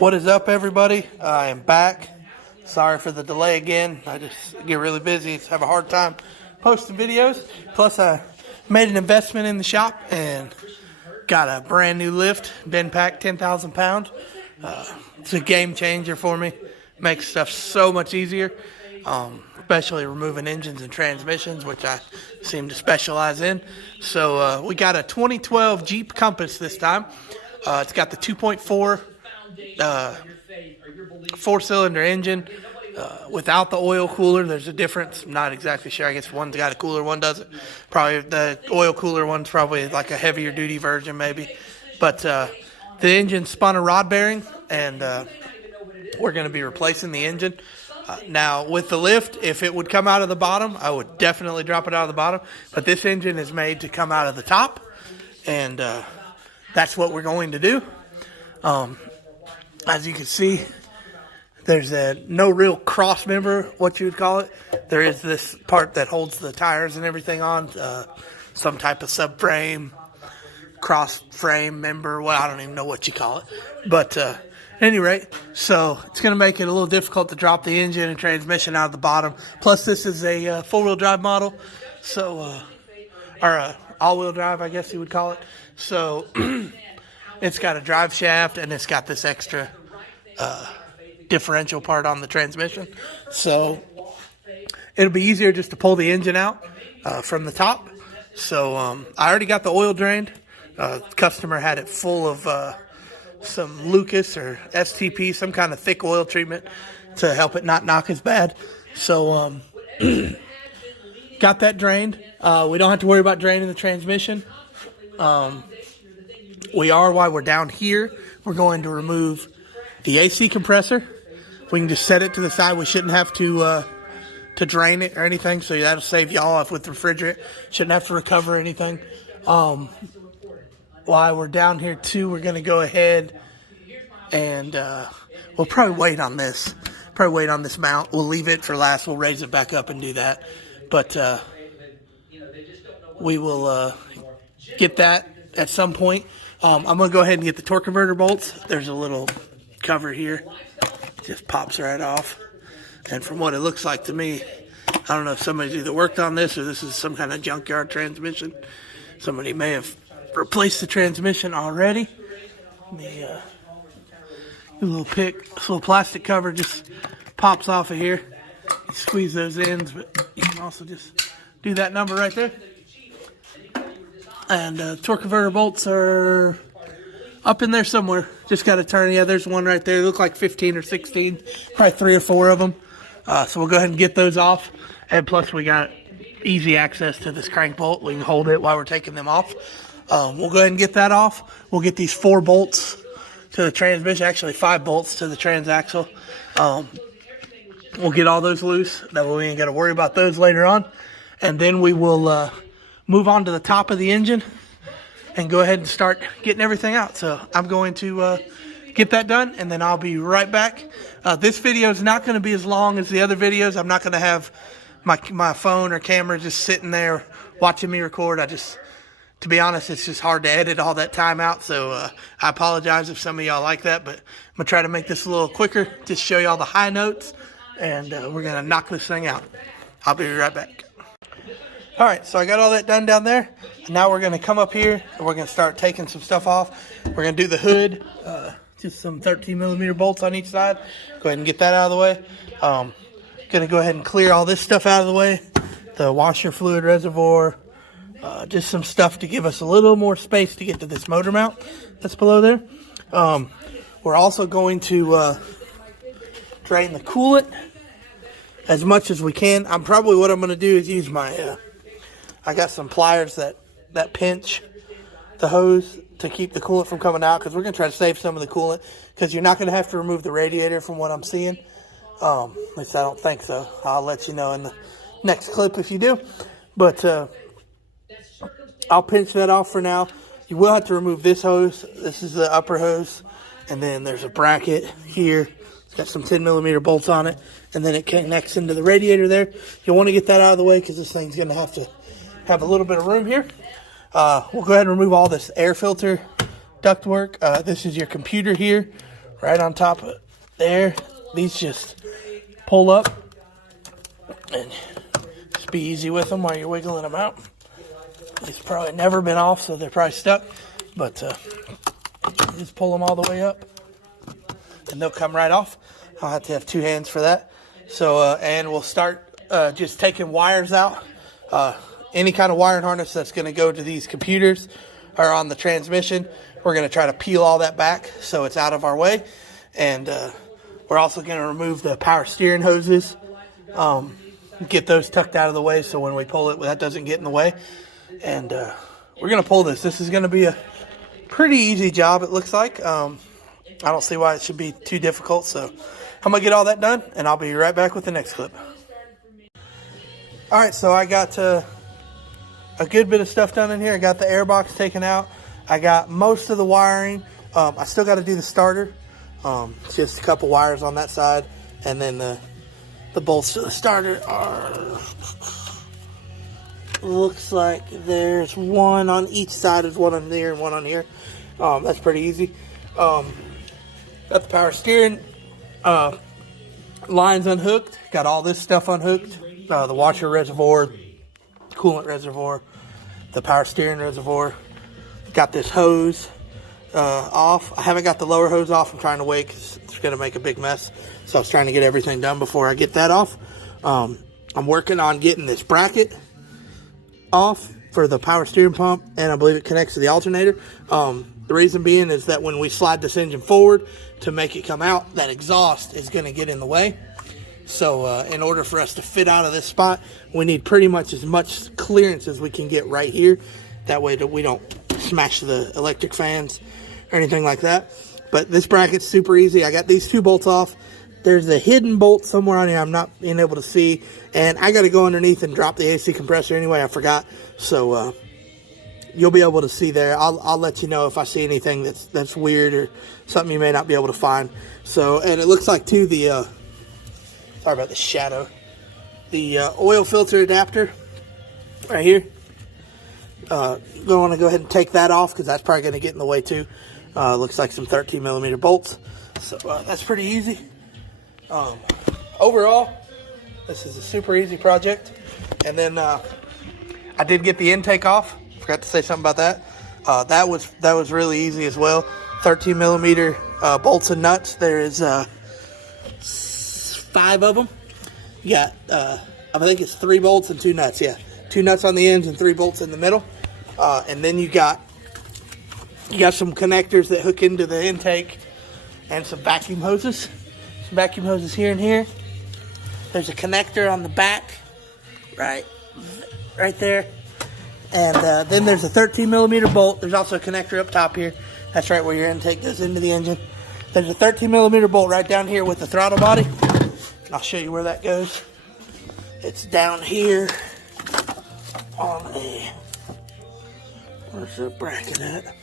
What is up, everybody? I am back. Sorry for the delay again. I just get really busy. Have a hard time posting videos. Plus, I made an investment in the shop and got a brand new lift, bin pack, 10,000 pound. It's a game changer for me. Makes stuff so much easier, especially removing engines and transmissions, which I seem to specialize in. So we got a 2012 Jeep Compass this time. It's got the 2.4 four-cylinder engine without the oil cooler. There's a difference. I'm not exactly sure. I guess one's got a cooler, one doesn't. Probably the oil cooler one's probably like a heavier duty version maybe. But the engine spun a rod bearing, and we're going to be replacing the engine. Now, with the lift, if it would come out of the bottom, I would definitely drop it out of the bottom. But this engine is made to come out of the top, and that's what we're going to do. As you can see, there's no real cross member, what you would call it. There is this part that holds the tires and everything on, some type of subframe, cross frame member. Well, I don't even know what you call it. But at any rate, so it's going to make it a little difficult to drop the engine and transmission out of the bottom. Plus, this is a four-wheel drive model, so or all-wheel drive, I guess you would call it. So it's got a drive shaft, and it's got this extra differential part on the transmission. So it'll be easier just to pull the engine out from the top. So I already got the oil drained. The customer had it full of some Lucas or STP, some kind of thick oil treatment to help it not knock as bad. So got that drained. We don't have to worry about draining the transmission. We are, while we're down here, we're going to remove the AC compressor. We can just set it to the side. We shouldn't have to drain it or anything, so that'll save y'all off with refrigerant. Shouldn't have to recover anything. While we're down here too, we're going to go ahead and we'll probably wait on this. Probably wait on this mount. We'll leave it for last. We'll raise it back up and do that. But we will get that at some point. I'm going to go ahead and get the torque converter bolts. There's a little cover here. It just pops right off. And from what it looks like to me, I don't know if somebody's either worked on this or this is some kind of junkyard transmission. Somebody may have replaced the transmission already. Let me do a little pick. This little plastic cover just pops off of here. You squeeze those ends, but you can also just do that number right there. And torque converter bolts are up in there somewhere. Just got to turn. Yeah, there's one right there. They look like 15 or 16. Probably 3 or 4 of them. So we'll go ahead and get those off. And plus, we got easy access to this crank bolt. We can hold it while we're taking them off. We'll go ahead and get that off. We'll get these 4 bolts to the transmission. Actually, 5 bolts to the transaxle. We'll get all those loose. That way we ain't got to worry about those later on. And then we will move on to the top of the engine and go ahead and start getting everything out. So I'm going to get that done, and then I'll be right back. This video is not going to be as long as the other videos. I'm not going to have my phone or camera just sitting there watching me record. To be honest, it's just hard to edit all that time out. So I apologize if some of y'all like that, but I'm going to try to make this a little quicker, just show y'all the high notes, and we're going to knock this thing out. I'll be right back. All right, so I got all that done down there. Now we're going to come up here, and we're going to start taking some stuff off. We're going to do the hood, just some 13mm bolts on each side. Go ahead and get that out of the way. Going to go ahead and clear all this stuff out of the way. The washer fluid reservoir, just some stuff to give us a little more space to get to this motor mount that's below there. We're also going to drain the coolant as much as we can. What I'm going to do is use my... I got some pliers that pinch the hose to keep the coolant from coming out, because we're going to try to save some of the coolant, because you're not going to have to remove the radiator from what I'm seeing. At least I don't think so. I'll let you know in the next clip if you do. But I'll pinch that off for now. You will have to remove this hose. This is the upper hose. And then there's a bracket here. It's got some 10mm bolts on it. And then it connects into the radiator there. You'll want to get that out of the way, because this thing's going to have a little bit of room here. We'll go ahead and remove all this air filter ductwork. This is your computer here right on top of there. These just pull up and just be easy with them while you're wiggling them out. It's probably never been off, so they're probably stuck, but just pull them all the way up and they'll come right off. I'll have to have 2 hands for that. So, and we'll start just taking wires out. Any kind of wiring harness that's going to go to these computers or on the transmission, we're going to try to peel all that back so it's out of our way. And we're also going to remove the power steering hoses, get those tucked out of the way so when we pull it, that doesn't get in the way. And we're going to pull this. This is going to be a pretty easy job, it looks like. I don't see why it should be too difficult. So I'm going to get all that done, and I'll be right back with the next clip. All right, so I got a good bit of stuff done in here. I got the air box taken out. I got most of the wiring. I still got to do the starter. It's just a couple wires on that side, and then the bolts to the starter are... Looks like there's one on each side. There's one on there and one on here. That's pretty easy. Got the power steering lines unhooked. Got all this stuff unhooked. The washer reservoir, coolant reservoir, the power steering reservoir. Got this hose off. I haven't got the lower hose off. I'm trying to wait because it's going to make a big mess. So I was trying to get everything done before I get that off. I'm working on getting this bracket off for the power steering pump, and I believe it connects to the alternator. The reason being is that when we slide this engine forward to make it come out, that exhaust is going to get in the way. So in order for us to fit out of this spot, we need pretty much as much clearance as we can get right here. That way that we don't smash the electric fans or anything like that. But this bracket's super easy. I got these 2 bolts off. There's a hidden bolt somewhere on here I'm not being able to see. And I got to go underneath and drop the AC compressor anyway. I forgot. So you'll be able to see there. I'll let you know if I see anything that's weird or something you may not be able to find. So, and it looks like too the, sorry about the shadow, the oil filter adapter right here. Going to want to go ahead and take that off because that's probably going to get in the way too. Looks like some 13mm bolts. So that's pretty easy. Overall, this is a super easy project. And then I did get the intake off. Forgot to say something about that. That was really easy as well. 13mm bolts and nuts. There is 5 of them. You got I think it's 3 bolts and 2 nuts. Yeah, 2 nuts on the ends and 3 bolts in the middle. And then you got some connectors that hook into the intake and some vacuum hoses. Some vacuum hoses here and here. There's a connector on the back, right there. And then there's a 13mm bolt. There's also a connector up top here. That's right where your intake goes into the engine. There's a 13mm bolt right down here with the throttle body. I'll show you where that goes. It's down here on a, where's the bracket at?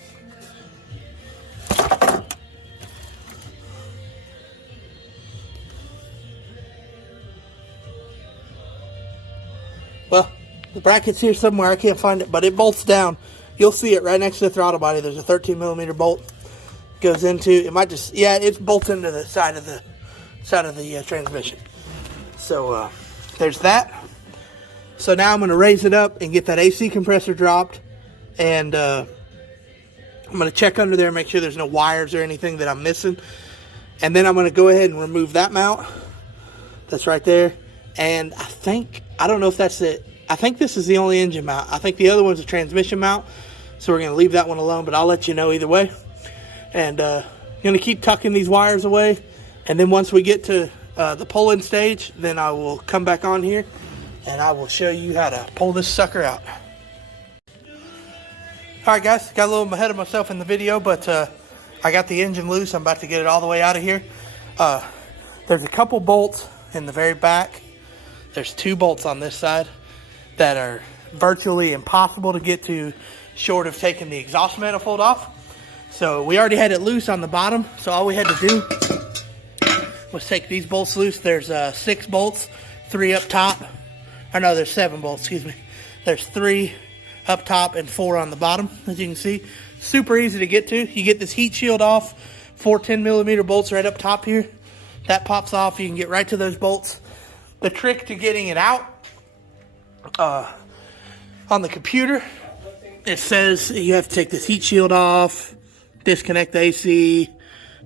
Well, the bracket's here somewhere. I can't find it, but it bolts down. You'll see it right next to the throttle body. There's a 13mm bolt. Goes into, it might just, yeah, it's bolted into the side of the transmission. So there's that. So now I'm going to raise it up and get that AC compressor dropped, and I'm going to check under there, make sure there's no wires or anything that I'm missing, and then I'm going to go ahead and remove that mount that's right there. And I don't know if that's it. I think this is the only engine mount. I think the other one's a transmission mount, so we're going to leave that one alone, but I'll let you know either way. And I'm going to keep tucking these wires away, and then once we get to the pull-in stage, then I will come back on here and I will show you how to pull this sucker out. Alright guys, got a little ahead of myself in the video, but I got the engine loose. I'm about to get it all the way out of here. There's a couple bolts in the very back. There's 2 bolts on this side that are virtually impossible to get to short of taking the exhaust manifold off. So we already had it loose on the bottom, so all we had to do was take these bolts loose. There's 6 bolts, 3 up top. Or no, there's 7 bolts, excuse me. There's 3 up top and 4 on the bottom, as you can see. Super easy to get to. You get this heat shield off 4 10mm bolts right up top here. That pops off. You can get right to those bolts. The trick to getting it out, on the computer, it says you have to take this heat shield off, disconnect the AC,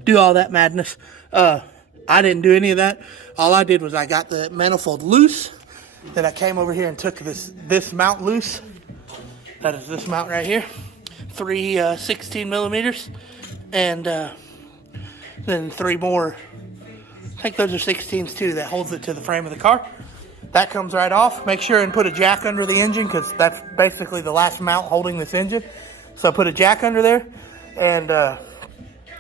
do all that madness. I didn't do any of that. All I did was I got the manifold loose. Then I came over here and took this mount loose. That is this mount right here. 3 16mm. And then 3 more, I think those are 16s too, that holds it to the frame of the car. That comes right off. Make sure and put a jack under the engine, because that's basically the last mount holding this engine. So put a jack under there and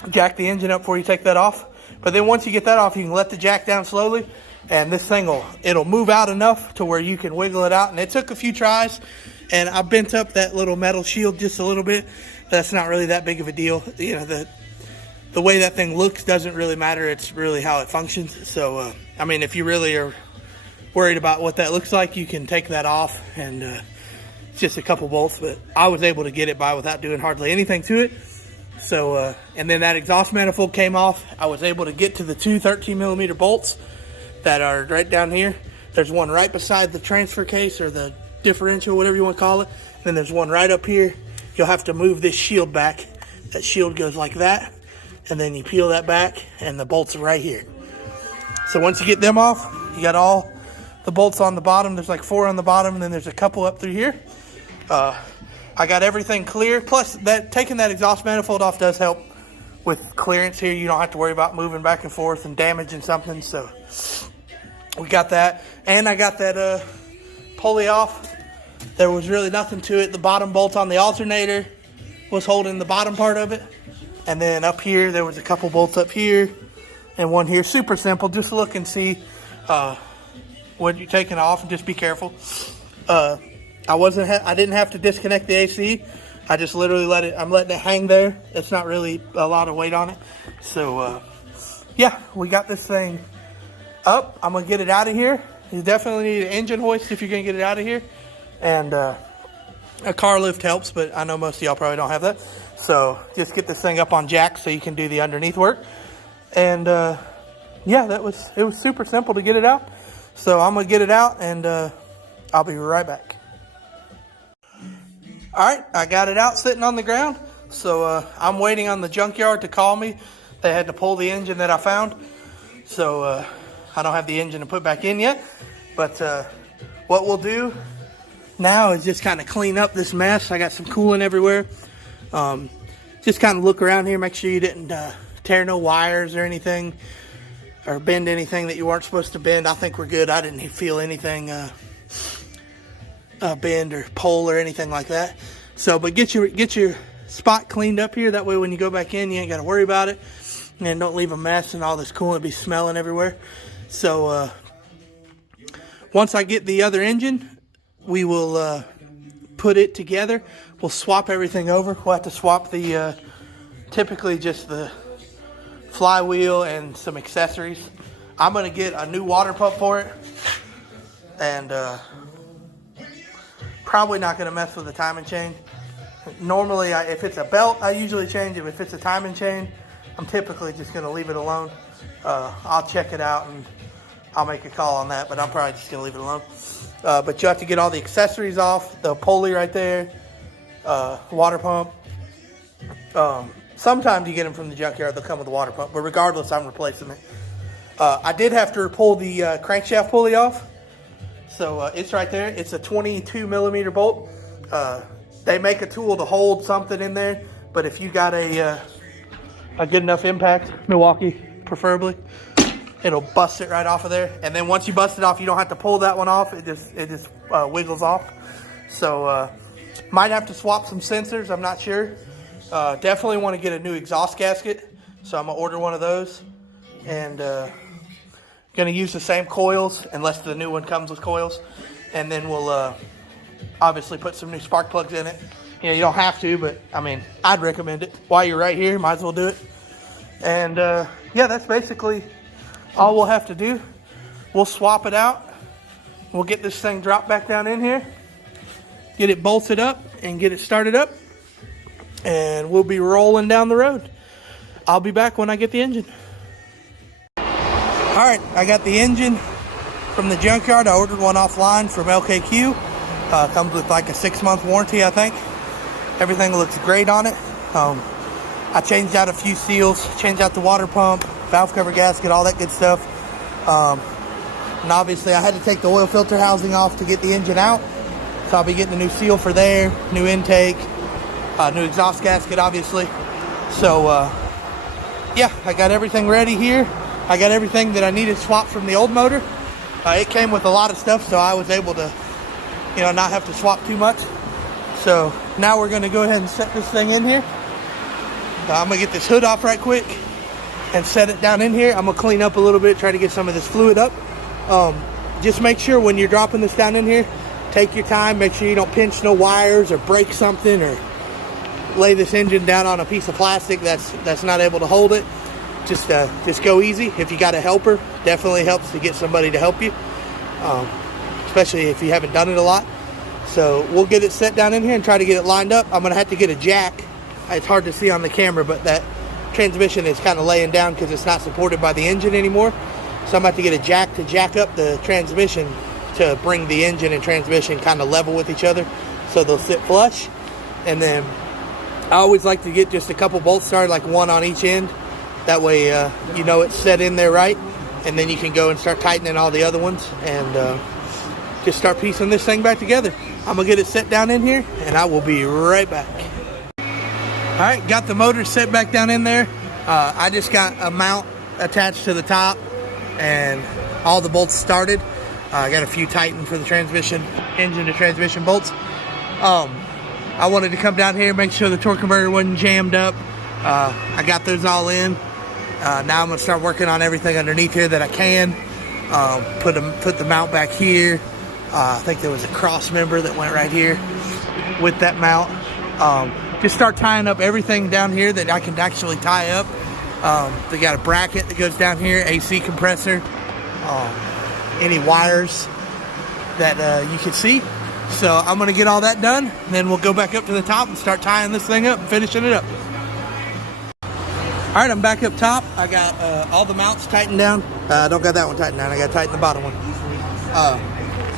jack the engine up before you take that off. But then once you get that off, you can let the jack down slowly, and this thing it'll move out enough to where you can wiggle it out. And it took a few tries, and I bent up that little metal shield just a little bit. That's not really that big of a deal. You know, the way that thing looks doesn't really matter. It's really how it functions. So, I mean, if you really are worried about what that looks like, you can take that off, and it's just a couple bolts. But I was able to get it by without doing hardly anything to it. So, and then that exhaust manifold came off. I was able to get to the 2 13mm bolts that are right down here. There's one right beside the transfer case, or the differential, whatever you want to call it. And then there's one right up here. You'll have to move this shield back. That shield goes like that, and then you peel that back, and the bolts are right here. So once you get them off, you got all the bolts on the bottom. There's like 4 on the bottom, and then there's a couple up through here. I got everything clear. Plus, taking that exhaust manifold off does help with clearance here. You don't have to worry about moving back and forth and damaging something. So we got that, and I got that pulley off. There was really nothing to it. The bottom bolt on the alternator was holding the bottom part of it, and then up here there was a couple bolts up here and one here. Super simple. Just look and see what you're taking off, and just be careful. I didn't have to disconnect the AC. I just literally I'm letting it hang there. It's not really a lot of weight on it. So yeah, we got this thing up. I'm gonna get it out of here. You definitely need an engine hoist if you're gonna get it out of here, and a car lift helps, but I know most of y'all probably don't have that. So just get this thing up on jacks so you can do the underneath work. And yeah, it was super simple to get it out. So I'm gonna get it out, and I'll be right back. All right, I got it out sitting on the ground. So I'm waiting on the junkyard to call me. They had to pull the engine that I found. So I don't have the engine to put back in yet. But what we'll do now is just kind of clean up this mess. I got some coolant everywhere. Just kind of look around here, make sure you didn't tear no wires or anything, or bend anything that you weren't supposed to bend. I think we're good. I didn't feel anything bend or pull or anything like that. So, but get your spot cleaned up here. That way when you go back in, you ain't got to worry about it. And don't leave a mess and all this coolant be smelling everywhere. So once I get the other engine, we will put it together. We'll swap everything over. We'll have to swap the typically just the flywheel and some accessories. I'm going to get a new water pump for it, and probably not going to mess with the timing chain. Normally, if it's a belt, I usually change it. If it's a timing chain, I'm typically just going to leave it alone. I'll check it out and I'll make a call on that, but I'm probably just going to leave it alone. But you have to get all the accessories off, the pulley right there, water pump. Sometimes you get them from the junkyard, they'll come with a water pump, but regardless, I'm replacing it. I did have to pull the crankshaft pulley off, so it's right there. It's a 22mm bolt. They make a tool to hold something in there, but if you got a good enough impact, Milwaukee preferably, it'll bust it right off of there. And then once you bust it off, you don't have to pull that one off. It just wiggles off. So might have to swap some sensors. I'm not sure. Definitely want to get a new exhaust gasket, so I'm gonna order one of those, and gonna use the same coils unless the new one comes with coils, and then we'll obviously put some new spark plugs in it. You know, you don't have to, but I mean, I'd recommend it. While you're right here, might as well do it. And yeah, that's basically all we'll have to do. We'll swap it out. We'll get this thing dropped back down in here, get it bolted up, and get it started up, and we'll be rolling down the road. I'll be back when I get the engine. All right, I got the engine from the junkyard. I ordered one offline from LKQ. Comes with like a 6-month warranty, I think. Everything looks great on it. I changed out a few seals, changed out the water pump, valve cover gasket, all that good stuff. And obviously I had to take the oil filter housing off to get the engine out. So I'll be getting a new seal for there, new intake, new exhaust gasket, obviously. So yeah, I got everything ready here. I got everything that I needed swapped from the old motor. It came with a lot of stuff, so I was able to, not have to swap too much. So now we're going to go ahead and set this thing in here. I'm going to get this hood off right quick and set it down in here. I'm going to clean up a little bit, try to get some of this fluid up. Just make sure when you're dropping this down in here, take your time. Make sure you don't pinch no wires or break something or lay this engine down on a piece of plastic that's not able to hold it. Just go easy. If you got a helper, definitely helps to get somebody to help you, especially if you haven't done it a lot. So we'll get it set down in here and try to get it lined up. I'm gonna have to get a jack. It's hard to see on the camera, but that transmission is kind of laying down because it's not supported by the engine anymore. So I'm about to get a jack to jack up the transmission to bring the engine and transmission kind of level with each other, so they'll sit flush. And then I always like to get just a couple bolts started, like one on each end. That way, it's set in there right, and then you can go and start tightening all the other ones and just start piecing this thing back together. I'm gonna get it set down in here, and I will be right back. All right, got the motor set back down in there. I just got a mount attached to the top, and all the bolts started. I got a few tightened for the transmission, engine to transmission bolts. I wanted to come down here, make sure the torque converter wasn't jammed up. I got those all in. Now I'm gonna start working on everything underneath here that I can. Put the mount back here. I think there was a cross member that went right here with that mount. Just start tying up everything down here that I can actually tie up. They got a bracket that goes down here, AC compressor, any wires that you can see. So I'm gonna get all that done, and then we'll go back up to the top and start tying this thing up and finishing it up. All right, I'm back up top. I got all the mounts tightened down. I don't got that one tightened down. I got to tighten the bottom one.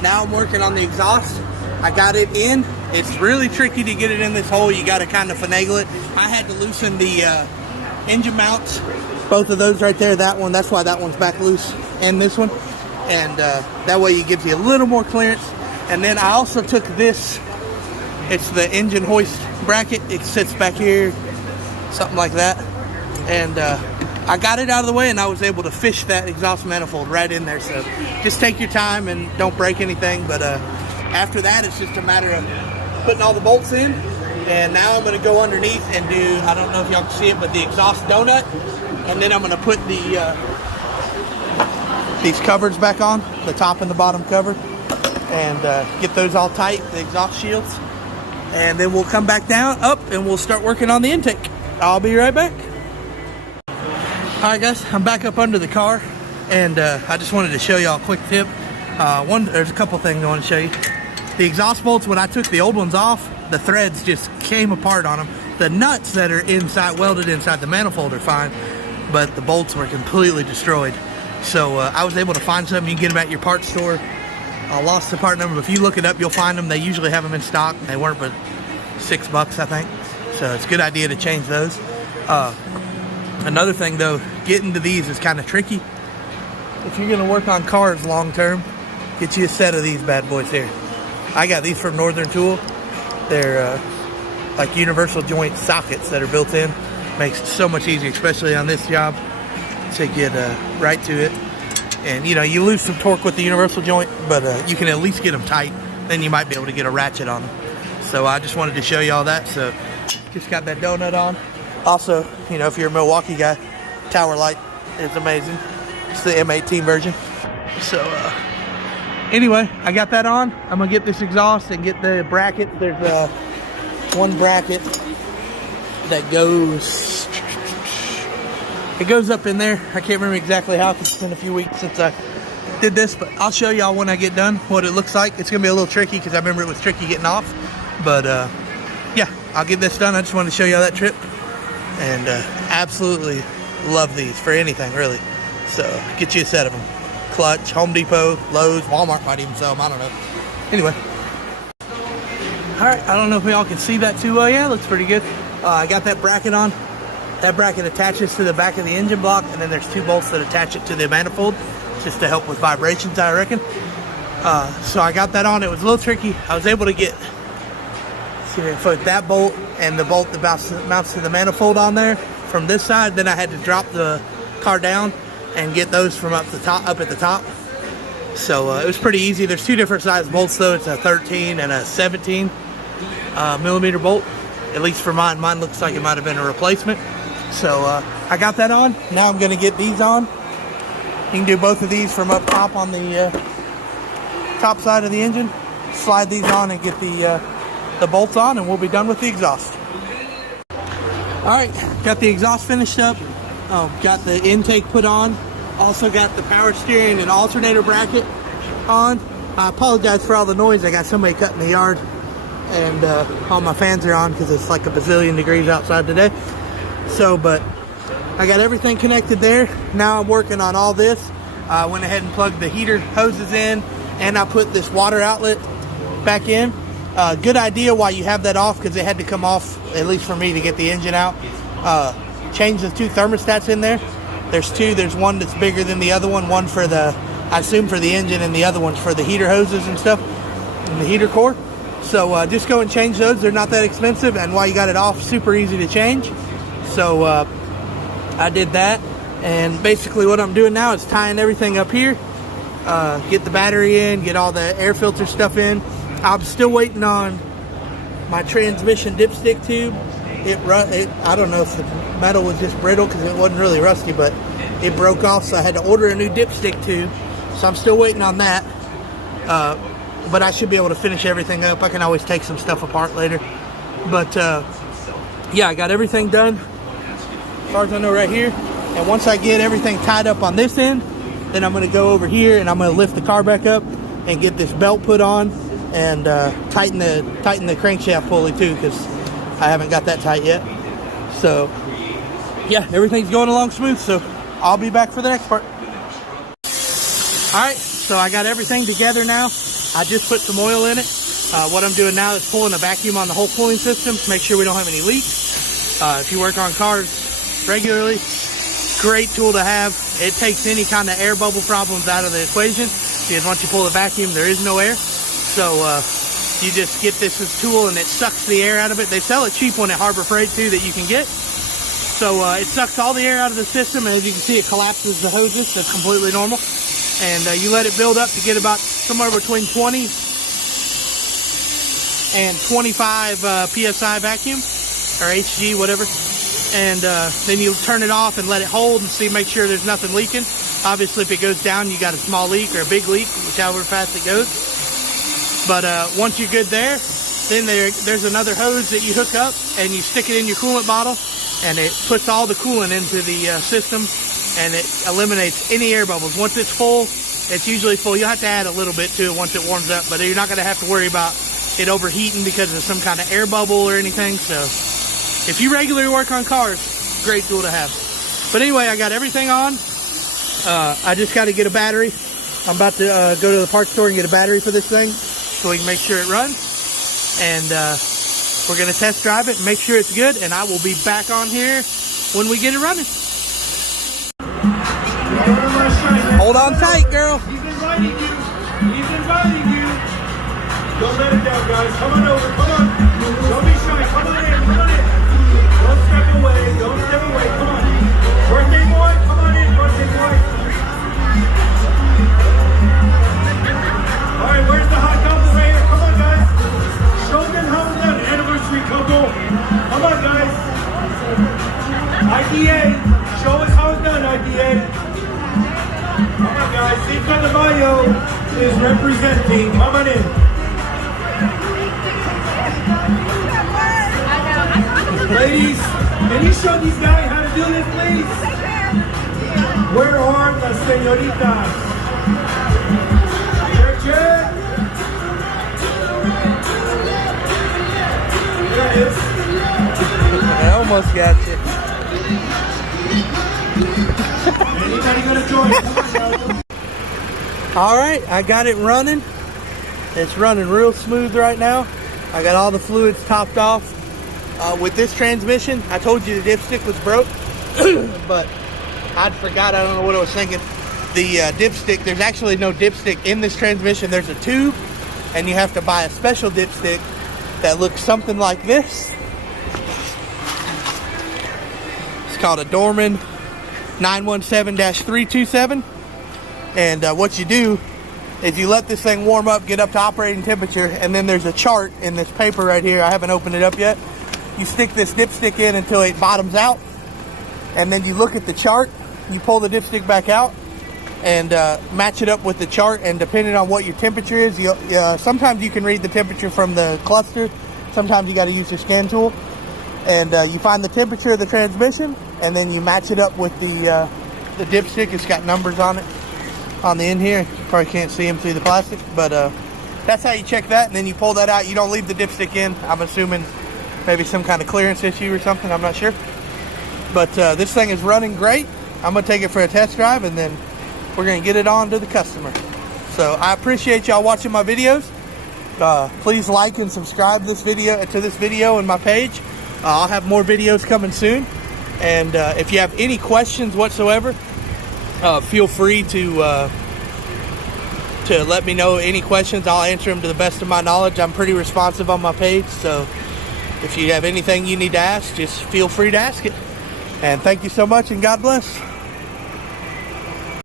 Now I'm working on the exhaust. I got it in. It's really tricky to get it in this hole. You got to kind of finagle it. I had to loosen the engine mounts. Both of those right there, that one. That's why that one's back loose, and this one. And that way it gives you a little more clearance. And then I also took this. It's the engine hoist bracket. It sits back here, something like that. And I got it out of the way, and I was able to fish that exhaust manifold right in there. So just take your time and don't break anything. But after that, it's just a matter of putting all the bolts in. And now I'm going to go underneath and do, I don't know if y'all can see it, but the exhaust donut. And then I'm going to put these covers back on, the top and the bottom cover, and get those all tight, the exhaust shields. And then we'll come back down, up, and we'll start working on the intake. I'll be right back. Alright guys, I'm back up under the car, and I just wanted to show y'all a quick tip. There's a couple things I want to show you. The exhaust bolts, when I took the old ones off, the threads just came apart on them. The nuts that are inside, welded inside the manifold, are fine, but the bolts were completely destroyed. So I was able to find some. You can get them at your parts store. I lost the part number, but if you look it up, you'll find them. They usually have them in stock. They weren't but $6, I think. So it's a good idea to change those. Another thing though, getting to these is kind of tricky. If you're gonna work on cars long term, get you a set of these bad boys here. I got these from Northern Tool. They're like universal joint sockets that are built in. Makes it so much easier, especially on this job, to get right to it. And you lose some torque with the universal joint, but you can at least get them tight. Then you might be able to get a ratchet on them. So I just wanted to show you all that. So just got that donut on. Also, if you're a Milwaukee guy, Tower Light is amazing. It's the M18 version. So anyway, I got that on. I'm gonna get this exhaust and get the bracket. There's one bracket that goes, it goes up in there. I can't remember exactly how, because it's been a few weeks since I did this, but I'll show y'all when I get done what it looks like. It's gonna be a little tricky because I remember it was tricky getting off, but yeah, I'll get this done. I just wanted to show y'all that trip. And absolutely love these for anything, really. So get you a set of them. Clutch, Home Depot, Lowe's, Walmart might even sell them, I don't know. Anyway. All right, I don't know if y'all can see that too well. Yeah, looks pretty good. I got that bracket on. That bracket attaches to the back of the engine block, and then there's 2 bolts that attach it to the manifold, just to help with vibrations, I reckon. So I got that on. It was a little tricky. I was able to get, see if I can put that bolt and the bolt that mounts to the manifold on there from this side. Then I had to drop the car down and get those from up at the top. So it was pretty easy. There's 2 different size bolts though. It's a 13 and a 17 millimeter bolt. At least for mine. Mine looks like it might have been a replacement. So I got that on. Now I'm going to get these on. You can do both of these from up top on the top side of the engine. Slide these on and get the bolts on, and we'll be done with the exhaust. Alright, got the exhaust finished up. Got the intake put on. Also got the power steering and alternator bracket on. I apologize for all the noise. I got somebody cutting the yard, and all my fans are on because it's like a bazillion degrees outside today. So, but I got everything connected there. Now I'm working on all this. I went ahead and plugged the heater hoses in, and I put this water outlet back in. Good idea why you have that off, because it had to come off, at least for me, to get the engine out. Change the 2 thermostats in there. There's 2. There's one that's bigger than the other one. One for the, I assume for the engine, and the other one's for the heater hoses and stuff, and the heater core. So just go and change those. They're not that expensive, and while you got it off, super easy to change. So I did that, and basically what I'm doing now is tying everything up here. Get the battery in, get all the air filter stuff in. I'm still waiting on my transmission dipstick tube. I don't know if the metal was just brittle because it wasn't really rusty, but it broke off, so I had to order a new dipstick tube. So I'm still waiting on that. But I should be able to finish everything up. I can always take some stuff apart later. But yeah, I got everything done as far as I know right here. And once I get everything tied up on this end, then I'm going to go over here and I'm going to lift the car back up and get this belt put on and tighten the crankshaft pulley too, because I haven't got that tight yet. So yeah, everything's going along smooth, so I'll be back for the next part. Alright, so I got everything together now. I just put some oil in it. What I'm doing now is pulling a vacuum on the whole cooling system to make sure we don't have any leaks. If you work on cars regularly, great tool to have. It takes any kind of air bubble problems out of the equation, because once you pull the vacuum, there is no air. So you just get this tool and it sucks the air out of it. They sell it cheap one at Harbor Freight too that you can get. So it sucks all the air out of the system, and as you can see, it collapses the hoses. That's completely normal. And you let it build up to get about somewhere between 20 and 25 PSI vacuum, or HG, whatever. And then you turn it off and let it hold and see, make sure there's nothing leaking. Obviously, if it goes down, you got a small leak or a big leak, whichever fast it goes. But once you're good there, then there's another hose that you hook up and you stick it in your coolant bottle, and it puts all the coolant into the system, and it eliminates any air bubbles. Once it's full, it's usually full. You'll have to add a little bit to it once it warms up, but you're not going to have to worry about it overheating because of some kind of air bubble or anything. So if you regularly work on cars, great tool to have. But anyway, I got everything on. I just got to get a battery. I'm about to go to the parts store and get a battery for this thing so we can make sure it runs. And we're going to test drive it and make sure it's good. And I will be back on here when we get it running. Hold on tight, girl. He's inviting you. He's inviting you. Don't let it down, guys. Come on over. Come on. Don't be shy. Come on in. Come on in. Don't step away. Don't step away. Come on. Birthday boy, come on in. Birthday boy. All right, where's the hot couple right here? Come on, guys. Show them how it's done. Anniversary couple. Come on, guys. IDA. Show us how it's done, IDA. Come on, guys. Cinco de Mayo is representing. Come on in. Ladies, can you show these guys how to do this, please? Where are the señoritas? Check. I almost got you. Anybody gonna join? Come on, guys. All right, I got it running. It's running real smooth right now. I got all the fluids topped off. With this transmission, I told you the dipstick was broke, but I'd forgot, I don't know what I was thinking. The dipstick, there's actually no dipstick in this transmission. There's a tube, and you have to buy a special dipstick that looks something like this. It's called a Dorman 917-327. And what you do is you let this thing warm up, get up to operating temperature, and then there's a chart in this paper right here. I haven't opened it up yet. You stick this dipstick in until it bottoms out, and then you look at the chart, you pull the dipstick back out, and match it up with the chart, and depending on what your temperature is, sometimes you can read the temperature from the cluster, sometimes you got to use your scan tool, and you find the temperature of the transmission, and then you match it up with the dipstick. It's got numbers on it on the end here. You probably can't see them through the plastic, but that's how you check that, and then you pull that out. You don't leave the dipstick in. I'm assuming maybe some kind of clearance issue or something, I'm not sure, but this thing is running great. I'm gonna take it for a test drive, and then we're gonna get it on to the customer. So I appreciate y'all watching my videos. Please like and subscribe to this video and my page. I'll have more videos coming soon, and if you have any questions whatsoever, feel free to let me know any questions. I'll answer them to the best of my knowledge. I'm pretty responsive on my page, so if you have anything you need to ask, just feel free to ask it. And thank you so much, and God bless.